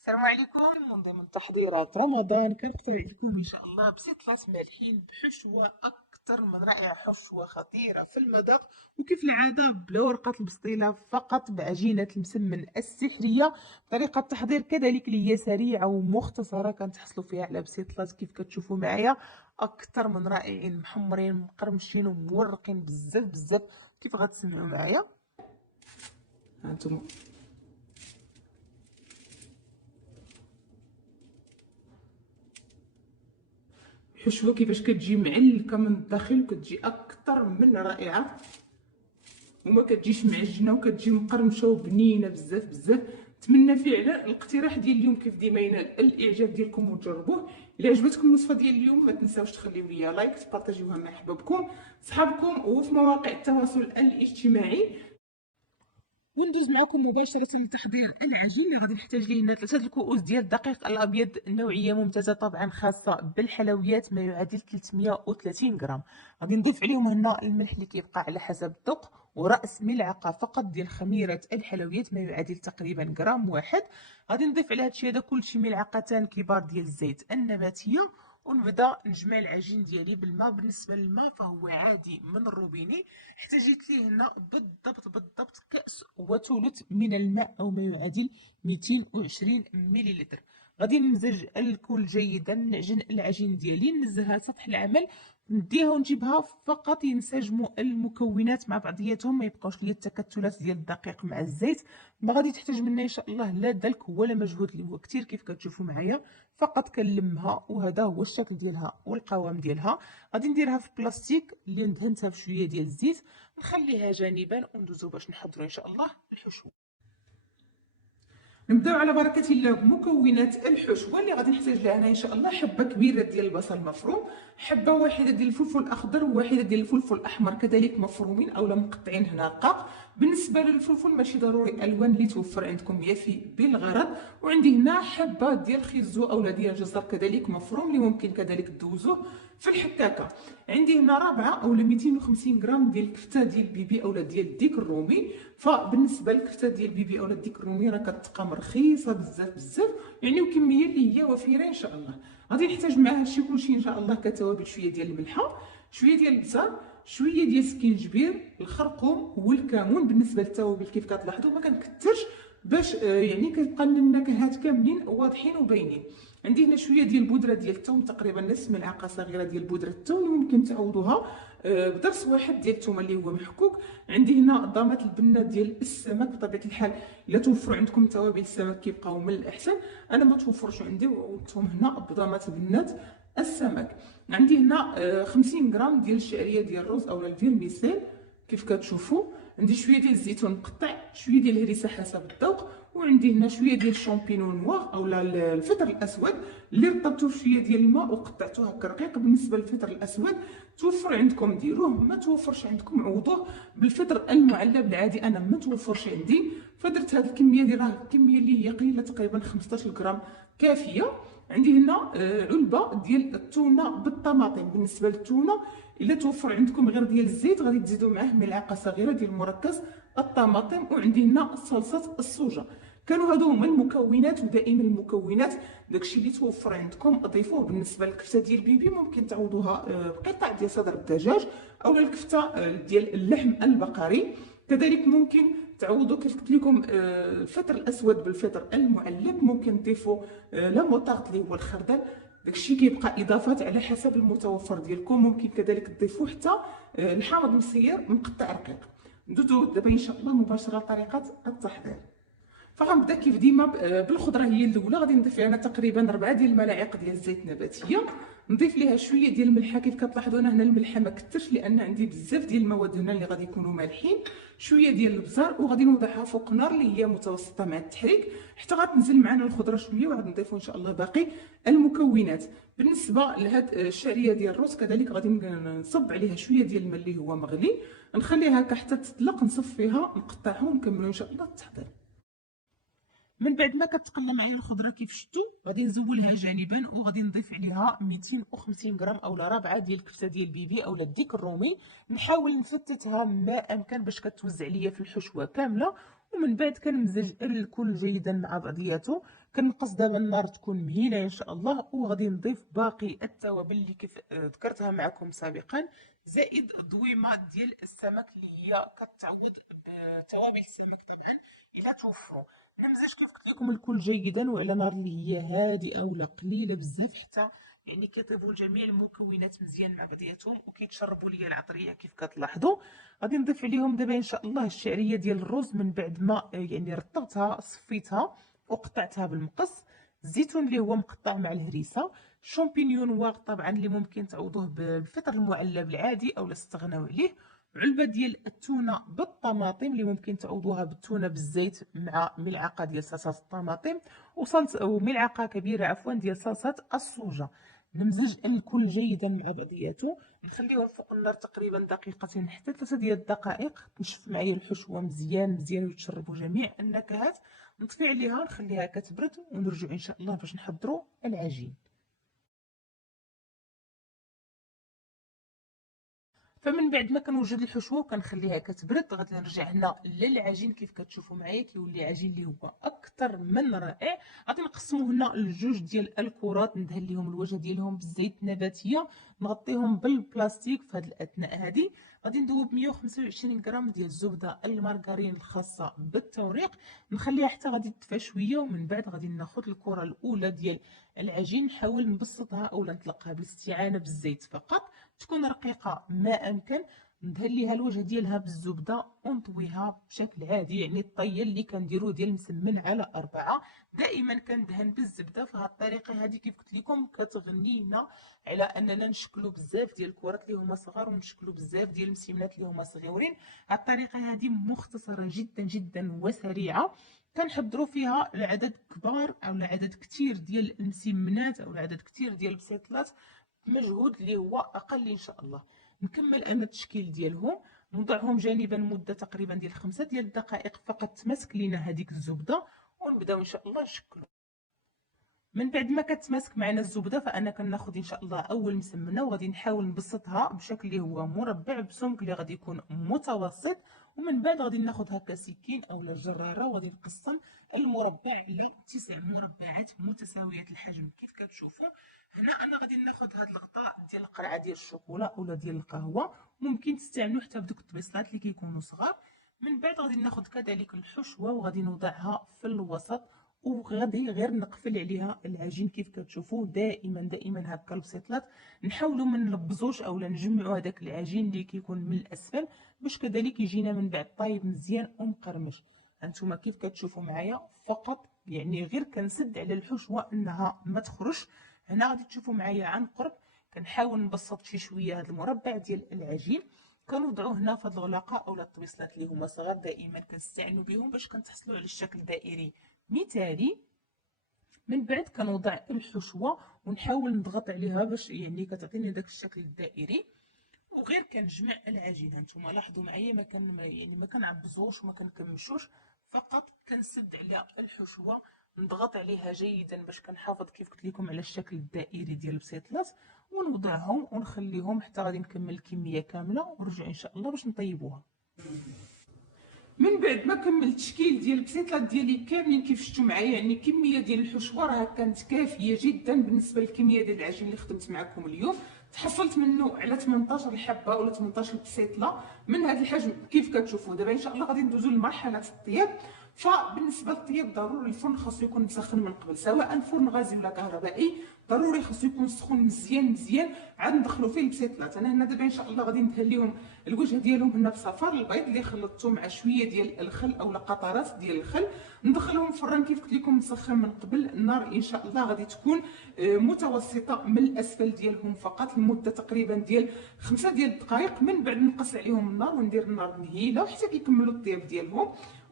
السلام عليكم. من ضمن تحضيرات رمضان كنقترح لكم ان شاء الله بسطلات مالحين بحشوه اكثر من رائعه، حشوه خطيره في المذاق. وكيف العاده بلا ورقه البسطيله، فقط بعجينه المسمن السحريه. طريقه التحضير كذلك اللي هي سريعه ومختصره، كنتحصلوا فيها على بسطلات كيف كتشوفوا معايا، اكثر من رائعين، محمرين مقرمشين ومورقين بزاف بزاف كيف غتسمعوا معايا. هانتوما حشوه كيفاش كتجي معلكه من الداخل وكتجي اكثر من رائعه، وما كتجيش معجنه وكتجي مقرمشه وبنينه بزاف بزاف. نتمنى فعلا الاقتراح ديال اليوم كيف ديما ينال الاعجاب ديالكم وتجربوه. الا عجبتكم الوصفه ديال اليوم ما تنساوش تخليو لي لايك، تبارطاجيوها مع احبابكم صحابكم وفي مواقع التواصل الاجتماعي. وندوز معكم مباشرة لتحضير العجين اللي غادي نحتاج ليه هنا 3 الكؤوس ديال الدقيق الابيض، نوعية ممتازة طبعا خاصة بالحلويات، ما يعادل 330 غرام. غادي نضيف عليهم هنا الملح اللي كيبقى على حسب الذوق، ورأس ملعقة فقط ديال خميرة الحلويات ما يعادل تقريبا غرام واحد. غادي نضيف على هادشي هذا كلشي ملعقتان كبار ديال الزيت النباتية، ونبدا نجمع العجين ديالي بالماء. بالنسبه للماء فهو عادي من الروبيني، احتاجيت ليه هنا بالضبط كأس وثلث من الماء أو ما يعادل 220 مليلتر. غادي نمزج الكل جيدا، نعجن العجين ديالي، ننزلها لسطح العمل، نديها ونجيبها فقط ينسجموا المكونات مع بعضياتهم، ما يبقاوش ليا التكتلات ديال الدقيق مع الزيت. ما غادي تحتاج منا ان شاء الله لا دلك ولا مجهود اللي هو كتير كيف كتشوفوا معايا، فقط كنلمها وهذا هو الشكل ديالها والقوام ديالها. غادي نديرها في بلاستيك اللي دهنتها بشويه ديال الزيت، نخليها جانبا وندوزو باش نحضروا ان شاء الله الحشو. نبداو على بركه الله بمكونات الحشوه اللي غادي نحتاج لها. انا ان شاء الله حبه كبيره ديال البصل مفروم، حبه واحده ديال الفلفل الاخضر، وواحده ديال الفلفل الاحمر كذلك مفرومين اولا مقطعين هنا رقاق. بالنسبه للفلفل ماشي ضروري الوان اللي توفر عندكم يفي بالغرض. وعندي هنا حبه ديال خيزو اولا ديال الجزر كذلك مفروم اللي ممكن كذلك تدوزوه في الحكاكه. عندي هنا رابعه اولا 250 غرام ديال الكفته ديال البيبي اولا ديال الديك الرومي. فبالنسبه للكفته ديال البيبي اولا الديك الرومي راه كتبقى رخيصه بزاف بزاف يعني، وكميه اللي هي وفيره ان شاء الله. غادي نحتاج معها هادشي كلشي ان شاء الله كتوابل، شويه ديال الملحه، شويه ديال البصل، شويه ديال السكينجبير، الخرقوم والكمون. بالنسبه للتوابل كيف كتلاحظوا ما كنكثرش باش يعني كتبقى لنا النكهات كاملين واضحين وباينين. عندي هنا شويه ديال البودره ديال الثوم، تقريبا نصف ملعقه صغيره ديال بودره الثوم اللي ممكن تعوضوها بدرس واحد ديال الثوم اللي هو محكوك. عندي هنا ضامات البنات ديال السمك، بطبيعه الحال الا توفروا عندكم توابل السمك كيبقاو من الاحسن، انا ما توفرش عندي وعوضتهم هنا بضامات بنات السمك. عندي هنا 50 غرام ديال الشعريه ديال الرز اولا الفيرميسيل كيف كتشوفوا. عندي شويه ديال الزيتون مقطع، شويه ديال الهريسه حسب الذوق، وعندي هنا شويه ديال الشامبينون نوار اولا الفطر الاسود اللي رطبته في شويه ديال الماء وقطعته هكا رقيق. بالنسبه للفطر الاسود توفر عندكم ديروه، ما توفرش عندكم عوضوه بالفطر المعلب العادي، انا ما توفرش عندي فدرت هذه الكميه ديال الكميه اللي هي قليله تقريبا 15 غرام كافيه. عندي هنا علبه ديال التونه بالطماطم. بالنسبه للتونه الا توفر عندكم غير ديال الزيت غادي تزيدوا معاه ملعقه صغيره ديال مركز الطماطم. وعندي هنا صلصه الصوجه. كانوا هادو هما المكونات، ودائما المكونات داكشي اللي توفر عندكم ضيفوه. بالنسبه للكفته ديال البيبي ممكن تعوضوها بقطع ديال صدر الدجاج اولا الكفته ديال اللحم البقري. كذلك ممكن تعوضوا كيف قلت لكم الفطر الاسود بالفطر المعلب، ممكن تضيفوا لا موطارد اللي هو الخردل، داكشي كيبقى اضافات على حسب المتوفر ديالكم. ممكن كذلك تضيفوا حتى الحامض مسير مقطع رقيق. ندوزو دابا ان شاء الله مباشره لطريقه التحضير. فغنبدا كيف ديما بالخضره هي الاولى. غادي نضيف لها تقريبا 4 ديال الملاعق ديال الزيت النباتيه، نضيف ليها شويه ديال الملحه. كيف كتلاحظوا انا هنا الملحه ما كثرش لان عندي بزاف ديال المواد هنا اللي غادي يكونوا مالحين. شويه ديال البزار وغادي نوضعها فوق نار اللي هي متوسطه مع التحريك حتى غتنزل معنا الخضره شويه، وغادي نضيفوا ان شاء الله باقي المكونات. بالنسبه لهاد الشعريه ديال الرز كذلك غادي نصب عليها شويه ديال الماء اللي هو مغلي، نخليها هكا حتى تطلق، نصفيها نقطعها ونكملوا ان شاء الله التحضير. من بعد ما كتقلى معايا الخضره كيف شفتوا غادي نزولها جانبا، وغادي نضيف عليها 250 غرام اولا ربعه ديال الكفته ديال البيبي اولا الديك الرومي. نحاول نفتتها ما امكن باش كتوزع ليا في الحشوه كامله، ومن بعد كنمزج الكل جيدا مع بعضياته. كنقص دابا النار تكون مهيله ان شاء الله، وغادي نضيف باقي التوابل اللي كيف ذكرتها معكم سابقا، زائد ضويمه ديال السمك اللي هي كتعوض بتوابل السمك طبعا الا توفروا. نمزج كيف قلت لكم الكل جيدا وعلى نار اللي هي هادئه ولا قليله بزاف، حتى يعني كيطيبوا جميع المكونات مزيان مع بعضياتهم وكيتشربوا ليا العطريه كيف كتلاحظوا. غادي نضيف عليهم دابا ان شاء الله الشعريه ديال الرز من بعد ما يعني رطبتها صفيتها وقطعتها بالمقص، الزيتون اللي هو مقطع مع الهريسه، شامبينيون واغ طبعا اللي ممكن تعوضوه بالفطر المعلب العادي او لا تستغناو عليه، علبه ديال التونه بالطماطم اللي ممكن تعوضوها بالتونه بالزيت مع ملعقه ديال صلصه الطماطم وملعقه كبيره ديال صلصه الصوجه. نمزج الكل جيدا مع بعضياته، نخليهم فوق النار تقريبا دقيقتين حتى 3 ديال الدقائق تنشف معايا الحشوه مزيان مزيان ويتشربوا جميع النكهات. نطفي عليها نخليها كتبرد ونرجع ان شاء الله باش نحضروا العجين. فمن بعد ما كنوجد الحشوه وكنخليها كتبرد، غادي نرجع هنا للعجين كيف كتشوفوا معايا كيولي عجين اللي هو اكثر من رائع. غادي نقسمو هنا لجوج ديال الكرات، ندهن ليهم الوجه ديالهم بالزيت النباتيه، نغطيهم بالبلاستيك. في هذه الاثناء هذه غادي ندوب 125 غرام ديال الزبده المارغرين الخاصه بالتوريق، نخليها حتى غادي تدفى شويه، ومن بعد غادي ناخذ الكره الاولى ديال العجين نحاول نبسطها اولا نطلقها بالاستعانه بالزيت فقط، تكون رقيقه ما امكن. ندهن ليها الوجه ديالها بالزبده ونطويها بشكل عادي، يعني الطي اللي كنديرو ديال مسمن على 4. دائما كندهن بالزبده. فهاد الطريقه هذه كيف قلت لكم كتغنينا على اننا نشكلوا بزاف ديال الكرات اللي هما صغار ونشكلوا بزاف ديال المسمنات اللي هما صغيورين. هاد الطريقه هذه مختصره جدا جدا وسريعه، كنحضروا فيها لعدد كبار او لعدد كثير ديال المسمنات او لعدد كثير ديال البسيطلات بمجهود اللي هو اقل ان شاء الله. نكمل انا التشكيل ديالهم، نوضعهم جانبا مده تقريبا ديال 5 ديال الدقائق فقط تمسك لينا هذيك الزبده، ونبداو ان شاء الله نشكلوا. من بعد ما كتماسك معنا الزبده فانا كناخذ ان شاء الله اول مسمنه وغادي نحاول نبسطها بشكل اللي هو مربع بسمك اللي غادي يكون متوسط، ومن بعد غادي ناخذ هكا سكين اولا جراره وغادي نقسم المربع على 9 مربعات متساويه الحجم كيف كتشوفوا. هنا انا غادي ناخذ هذا الغطاء ديال القرعه ديال الشوكولا اولا ديال القهوه، ممكن تستعملوا حتى بدوك الطبيصلات اللي كيكونوا صغار. من بعد غادي ناخذ كذلك الحشوه وغادي نوضعها في الوسط، وغادي غير نقفل عليها العجين كيف كتشوفوا. دائما دائما هكا البسيطلات نحاولوا ما نلبزوش اولا نجمعوا هذاك العجين اللي كيكون من الاسفل باش كذلك يجينا من بعد طايب مزيان ومقرمش. هانتوما كيف كتشوفوا معايا فقط يعني غير كنسد على الحشوه انها ما تخرجش. هنا غادي تشوفوا معايا عن قرب كنحاول نبسط شي شويه هذا المربع ديال العجين، كنوضعوه هنا في هذه الغلاقه اولا الطويصلات اللي هما صغار دائما كنستعينوا بهم باش كنتحصلوا على الشكل دائري مثالي. من بعد كنوضع الحشوه ونحاول نضغط عليها باش يعني كتعطيني داك الشكل الدائري، وغير كنجمع العجين. هانتوما لاحظوا معايا ما كنعبزوش وما كنكمشوش، فقط كنسد على الحشوه نضغط عليها جيدا باش كنحافظ كيف قلت لكم على الشكل الدائري ديال البسيطلات، ونوضعهم ونخليهم حتى غادي نكمل الكميه كامله ونرجع ان شاء الله باش نطيبوها. من بعد ما كملت التشكيل ديال البسيطلات ديالي كاملين كيف شفتوا معايا، يعني كميه ديال الحشوه راه كانت كافيه جدا بالنسبه للكميه ديال العجين اللي خدمت معكم اليوم. تحصلت منه على 18 حبه ولا 18 بسيطله من هذا الحجم كيف كتشوفوا. دابا ان شاء الله غادي ندوزو لمرحله الطياب. فبالنسبه للطياب ضروري الفرن خاصو يكون مسخن من قبل، سواء فرن غازي ولا كهربائي، ضروري خاصو يكون سخون مزيان مزيان عاد ندخلوا فيه البسيطلات. انا هنا دابا ان شاء الله غادي ندهن لهم الوجه ديالهم هنا بصفار البيض اللي خلطته مع شويه ديال الخل اولا قطرات ديال الخل، ندخلهم الفران كيف قلت لكم مسخن من قبل. النار ان شاء الله غادي تكون متوسطه من الاسفل ديالهم فقط لمده تقريبا ديال 5 ديال الدقائق. من بعد نقص عليهم النار وندير النار مهيله حتى كيكملوا الطياب ديالهم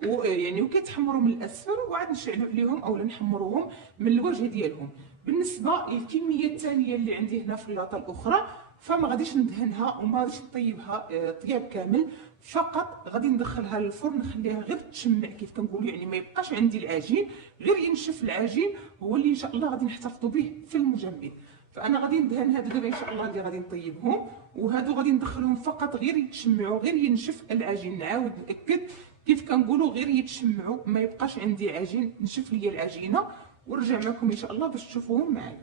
ويعني وكيتحمروا من الاسفل، وعاد نشعلوا عليهم اولا نحمروهم من الوجه ديالهم. بالنسبه للكميه الثانيه اللي عندي هنا في اللاطه الاخرى فما غاديش ندهنها وما غاديش نطيبها طياب كامل، فقط غادي ندخلها للفرن نخليها غير تشمع كيف كنقولوا، يعني ما يبقاش عندي العجين، غير ينشف العجين هو اللي ان شاء الله غادي نحتفظوا به في المجمد. فانا غادي ندهن هادو دابا ان شاء الله اللي غادي نطيبهم، وهادو غادي ندخلهم فقط غير يتشمعوا غير ينشف العجين. نعاود ناكد كيف كنقولوا غير يتشمعوا، ما يبقاش عندي عجين، نشف ليا العجينه ونرجع معكم ان شاء الله باش تشوفوهم معايا.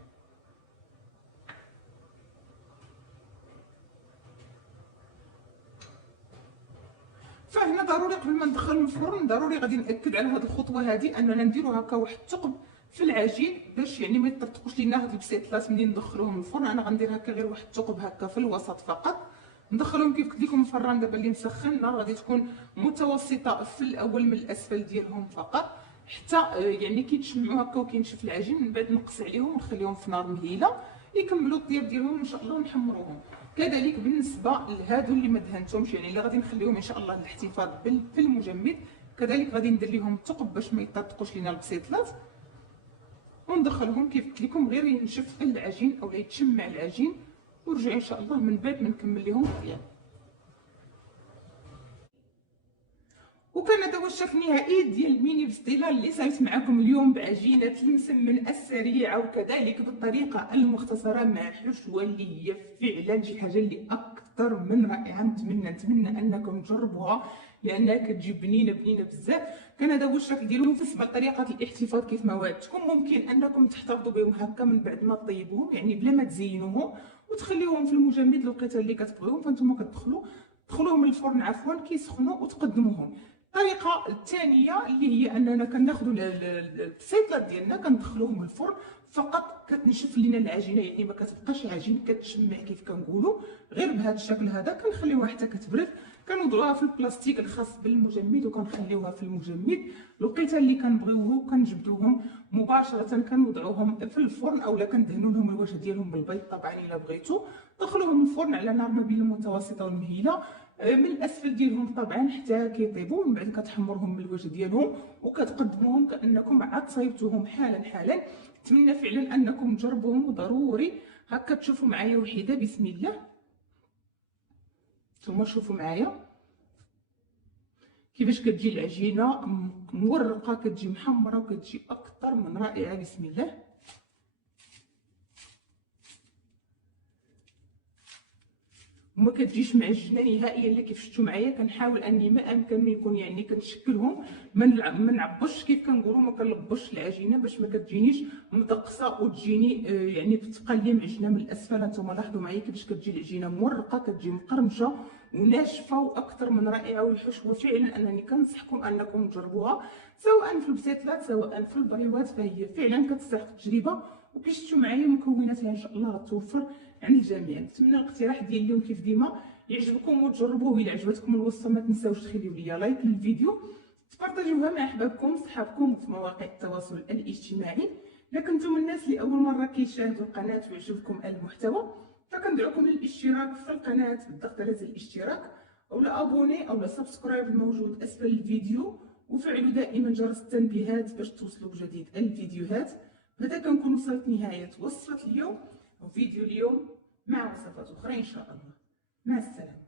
فهنا ضروري قبل ما ندخل الفرن ضروري غادي ناكد على هذه الخطوه هذه، اننا نديروا هكا واحد الثقب في العجين باش يعني ما يطرطقوش لينا هاد البسيطلات ملي ندخلوهم الفرن. انا غندير هكا غير واحد الثقب هكا في الوسط فقط. ندخلهم كيف قلت لكم الفران دابا اللي مسخن، النار غادي تكون متوسطه في الاول من الاسفل ديالهم فقط حتى يعني كيتشمعوا هكا وكينشف العجين. من بعد نقص عليهم ونخليهم في نار مهيله يكملوا الطياب ديالهم ان شاء الله ونحمروهم. كذلك بالنسبه لهادو اللي ما دهنتهمش، يعني اللي غادي نخليهم ان شاء الله للاحتفاظ بالمجمد، كذلك غادي ندير لهم الثقب باش ما يطرطقوش لينا البسيطلات وندخلهم كيف قلت لكم غير ينشف العجين او يتشمع العجين ورجع ان شاء الله من بعد ما نكمل لهم الطياب. وكان هذا هو الشكل النهائي ديال الميني بسطيله اللي صايبت معكم اليوم بعجينه المسمن السريعه وكذلك بالطريقه المختصره مع حشوه اللي هي فعلا شي حاجه اللي اكثر من رائعه. نتمنى انكم تجربوها لانها كتجي بنينه بزاف. كان هذا هو الشكل ديالو. بالنسبه لطريقه الاحتفاظ كيف ما وعدتكم، ممكن انكم تحتفظوا بهم هكا من بعد ما طيبوهم، يعني بلا ما تزينوهم وتخليوهم في المجمد الوقيته اللي كتبغيوهم، فانتم تدخلوهم للفرن عفوا كيسخنوا وتقدموهم. الطريقه الثانيه اللي هي اننا كناخذوا البسيطلات ديالنا كندخلوهم الفرن فقط كتنشف لينا العجينه، يعني ما كتبقاش عجين كتشمع كيف كنقولوا، غير بهذا الشكل هذا. كنخليوها حتى كتبرد، كنوضعوها في البلاستيك الخاص بالمجمد وكنخليوها في المجمد الوقيته اللي كنبغيوه وكنجبدوهم مباشره. كنوضعوهم في الفرن اولا كندهنوا لهم الوجه ديالهم بالبيض طبعا الا بغيتو. دخلوهم الفرن على نار ما بين المتوسطه والمهيله من الاسفل ديالهم طبعا حتى كيطيبوا. من بعد كتحمرهم بالوجه ديالهم وكتقدموهم كانكم عاد صايبتوهم حالا. نتمنى فعلا انكم تجربوهم وضروري هكا تشوفوا معايا وحده. بسم الله، نتوما شوفوا معايا كيفاش كتجي العجينه مورقه، كتجي محمره وكتجي اكثر من رائعه. بسم الله، وما كتجيش معجنه نهائيا. اللي كيف شفتوا معايا كنحاول اني ما امكن يكون يعني كنشكلهم ما نعبش كيف كنقولوا، ما كنلبش العجينه باش ما كتجينيش مدقصه وتجيني يعني تبقى لي معجنه من الاسفل. انتم لاحظوا معايا كيفاش كتجي العجينه مورقه، كتجي مقرمشه وناشفه واكثر من رائعه. والحشوه فعلا انني كنصحكم انكم تجربوها سواء في البسيطلات سواء في البريوات، فهي فعلا كتستحق التجربه. وكيف شفتوا معايا مكوناتها ان شاء الله غتوفر عند الجميع. نتمنى الاقتراح ديال اليوم كيف ديما يعجبكم وتجربوه. الى عجبتكم الوصفه ما تنساوش تخليو لي لايك للفيديو، تبارطاجيوها مع احبابكم صحابكم وفي مواقع التواصل الاجتماعي. اذا كنتم من الناس اللي اول مره كيشاهدوا القناه ويعجبكم المحتوى فكندعوكم للاشتراك في القناه بالضغط على زر الاشتراك او ابوني او سبسكرايب الموجود اسفل الفيديو، وفعلوا دائما جرس التنبيهات باش توصلوا بجديد الفيديوهات. بهذا كنكون وصلت نهايه وصفه اليوم وفيديو اليوم، مع وصفات اخرى ان شاء الله. مع السلامه.